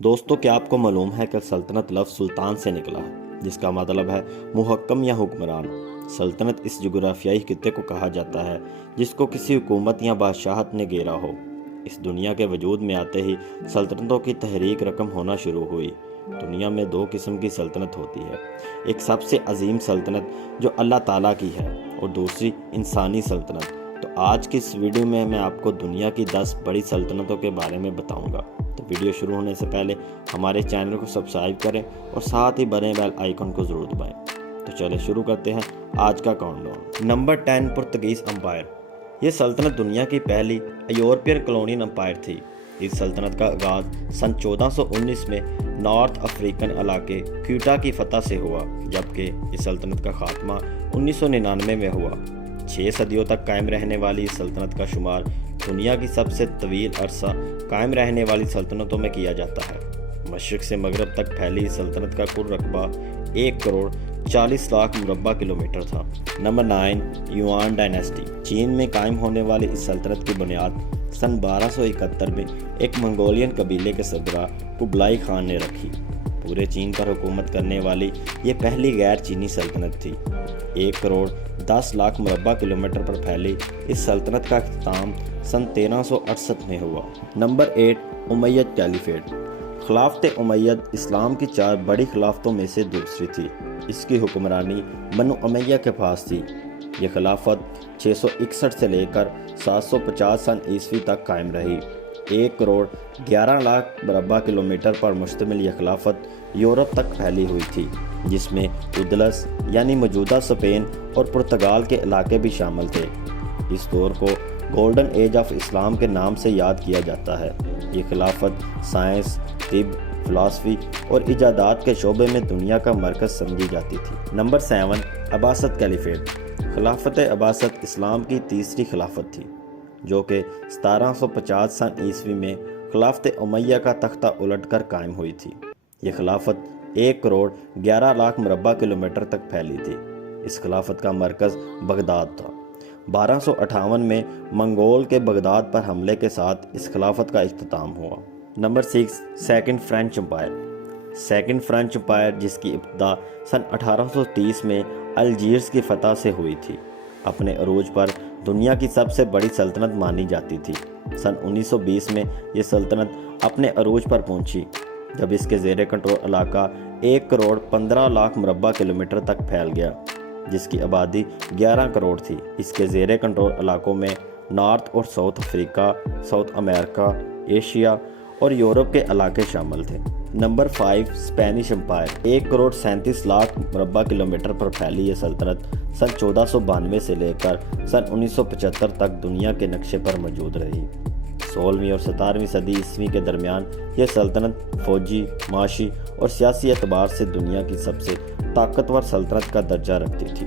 دوستو کیا آپ کو معلوم ہے کہ سلطنت لفظ سلطان سے نکلا ہے جس کا مطلب ہے محکم یا حکمران۔ سلطنت اس جغرافیائی خطے کو کہا جاتا ہے جس کو کسی حکومت یا بادشاہت نے گھیرا ہو۔ اس دنیا کے وجود میں آتے ہی سلطنتوں کی تحریک رقم ہونا شروع ہوئی۔ دنیا میں دو قسم کی سلطنت ہوتی ہے، ایک سب سے عظیم سلطنت جو اللہ تعالیٰ کی ہے اور دوسری انسانی سلطنت۔ تو آج کی اس ویڈیو میں آپ کو دنیا کی 10 بڑی سلطنتوں کے بارے میں بتاؤں گا۔ تو ویڈیو شروع ہونے سے پہلے ہمارے چینل کو سبسکرائب کریں اور ساتھ ہی بنے بیل آئیکن کو ضرور دبائیں۔ تو چلیں شروع کرتے ہیں آج کا countdown. Number 10، Portuguese empire. یہ سلطنت دنیا کی پہلی یورپین کالونیل امپائر تھی۔ اس سلطنت کا آغاز سن 1419 میں نارتھ افریقن علاقے کیوٹا کی فتح سے ہوا، جبکہ اس سلطنت کا خاتمہ 1999 میں ہوا۔ 6 صدیوں تک قائم رہنے والی اس سلطنت کا شمار دنیا کی سب سے طویل عرصہ قائم رہنے والی سلطنتوں میں کیا جاتا ہے۔ مشرق سے مغرب تک پھیلی اس سلطنت کا کل رقبہ 1,40,00,000 مربع کلومیٹر تھا۔ نمبر 9، یوان ڈائناسٹی۔ چین میں قائم ہونے والی اس سلطنت کی بنیاد سن 1271 میں ایک منگولین قبیلے کے سربراہ کبلائی خان نے رکھی۔ پورے چین پر حکومت کرنے والی یہ پہلی غیر چینی سلطنت تھی۔ 1,10,00,000 مربع کلومیٹر پر پھیلی اس سلطنت کا اختتام سن 1368 میں ہوا۔ نمبر 8، امید کیلیفیٹ۔ خلافت امید اسلام کی 4 بڑی خلافتوں میں سے دوسری تھی۔ اس کی حکمرانی بنو امیہ کے پاس تھی۔ یہ خلافت 661 سے لے کر 750 سن عیسوی تک قائم رہی۔ 1,11,00,000 مربع کلومیٹر پر مشتمل یہ خلافت یورپ تک پھیلی ہوئی تھی، جس میں اندلس یعنی موجودہ اسپین اور پرتگال کے علاقے بھی شامل تھے۔ اس دور کو گولڈن ایج آف اسلام کے نام سے یاد کیا جاتا ہے۔ یہ خلافت سائنس، طب، فلسفی اور ایجادات کے شعبے میں دنیا کا مرکز سمجھی جاتی تھی۔ Number 7، Abbasid caliphate. خلافت عباسد اسلام کی تیسری خلافت تھی، جو کہ 1750 سن عیسوی میں خلافت امیہ کا تختہ الٹ کر قائم ہوئی تھی۔ یہ خلافت 1,11,00,000 مربع کلومیٹر تک پھیلی تھی۔ اس خلافت کا مرکز بغداد تھا۔ 1258 میں منگول کے بغداد پر حملے کے ساتھ اس خلافت کا اختتام ہوا۔ Number 6، second French empire. Second French empire, جس کی ابتدا سن 1830 میں الجیرس کی فتح سے ہوئی تھی، اپنے عروج پر دنیا کی سب سے بڑی سلطنت مانی جاتی تھی۔ سن 1920 میں یہ سلطنت اپنے عروج پر پہنچی جب اس کے زیر کنٹرول علاقہ 1,15,00,000 مربع کلومیٹر تک پھیل گیا، جس کی آبادی 11 کروڑ تھی۔ اس کے زیر کنٹرول علاقوں میں نارتھ اور ساؤتھ افریقہ، ساؤتھ امریکہ، ایشیا اور یورپ کے علاقے شامل تھے۔ Number 5، Spanish empire. 1,37,00,000 مربع کلومیٹر پر پھیلی یہ سلطنت سن 1492 سے لے کر سن 1975 تک دنیا کے نقشے پر موجود رہی۔ 16ویں اور 17ویں صدی عیسوی کے درمیان یہ سلطنت فوجی، معاشی اور سیاسی اعتبار سے دنیا کی سب سے طاقتور سلطنت کا درجہ رکھتی تھی۔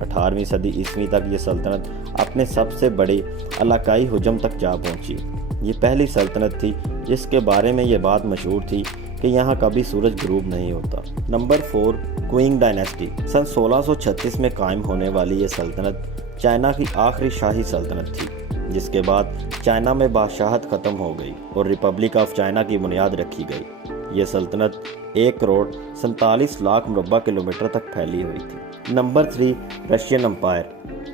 18ویں صدی عیسوی تک یہ سلطنت اپنے سب سے بڑے علاقائی حجم تک جا پہنچی۔ یہ پہلی سلطنت تھی جس کے بارے میں یہ بات مشہور تھی کہ یہاں کبھی سورج غروب نہیں ہوتا۔ Number 4، کوئنگ dynasty. سن 1636 میں قائم ہونے والی یہ سلطنت چائنا کی آخری شاہی سلطنت تھی، جس کے بعد چائنا میں بادشاہت ختم ہو گئی اور ریپبلک آف چائنا کی بنیاد رکھی گئی۔ یہ سلطنت 1,47,00,000 مربع کلومیٹر تک پھیلی ہوئی تھی۔ Number 3، Russian empire.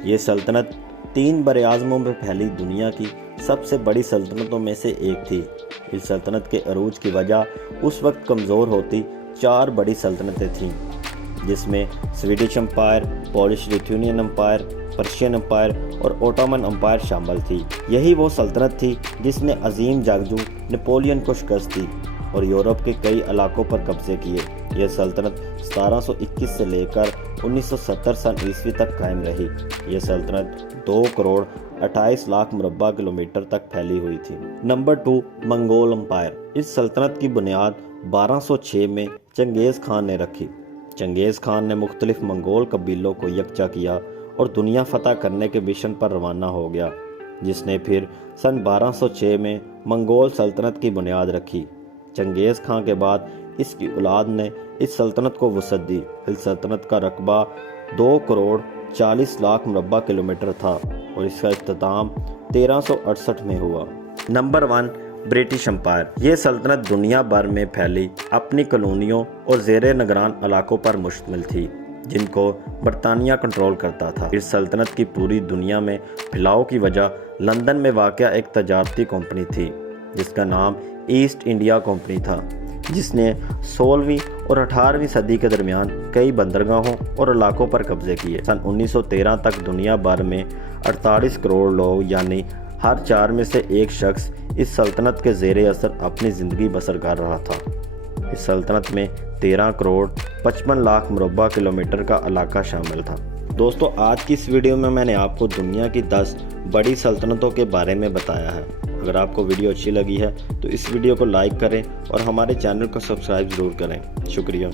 یہ سلطنت 3 براعظموں میں پھیلی دنیا کی سب سے بڑی سلطنتوں میں سے ایک تھی۔ اس سلطنت کے عروج کی وجہ اس وقت کمزور ہوتی 4 بڑی سلطنتیں تھیں، جس میں Swedish empire, Polish Lithuanian empire, Prussian empire اور اوٹومن امپائر شامل تھی۔ یہی وہ سلطنت تھی جس نے عظیم جنگجو نپولین کو شکست دی اور یورپ کے کئی علاقوں پر قبضے کیے۔ یہ سلطنت 1721 سے لے کر 1970 سن عیسوی تک قائم رہی۔ یہ سلطنت 2,28,00,000 مربع کلومیٹر تک پھیلی ہوئی تھی۔ Number 2، Mongol umpire. اس سلطنت کی بنیاد 1206 میں چنگیز خان نے رکھی۔ چنگیز خان نے مختلف منگول قبیلوں کو یکجا کیا اور دنیا فتح کرنے کے مشن پر روانہ ہو گیا، جس نے پھر سن 1206 میں منگول سلطنت کی بنیاد رکھی۔ چنگیز خان کے بعد اس کی اولاد نے اس سلطنت کو وسعت دی۔ اس سلطنت کا رقبہ 2,40,00,000 مربع کلومیٹر تھا اور اس کا اختتام 1368 میں ہوا۔ Number 1، British umpire. یہ سلطنت دنیا بھر میں پھیلی اپنی کالونیوں اور زیر نگران علاقوں پر مشتمل تھی جن کو برطانیہ کنٹرول کرتا تھا۔ اس سلطنت کی پوری دنیا میں پھیلاؤ کی وجہ لندن میں واقع ایک تجارتی کمپنی تھی جس کا نام ایسٹ انڈیا کمپنی تھا، جس نے 16ویں اور 18ویں صدی کے درمیان کئی بندرگاہوں اور علاقوں پر قبضے کیے۔ سن 1913 تک دنیا بھر میں 48 کروڑ لوگ یعنی ہر 4 میں سے ایک شخص اس سلطنت کے زیر اثر اپنی زندگی بسر کر رہا تھا۔ اس سلطنت میں 13 کروڑ 55 لاکھ مربع کلومیٹر کا علاقہ شامل تھا۔ دوستو، آج کی اس ویڈیو میں نے آپ کو دنیا کی 10 بڑی سلطنتوں کے بارے میں بتایا ہے۔ اگر آپ کو ویڈیو اچھی لگی ہے تو اس ویڈیو کو لائک کریں اور ہمارے چینل کو سبسکرائب ضرور کریں۔ شکریہ۔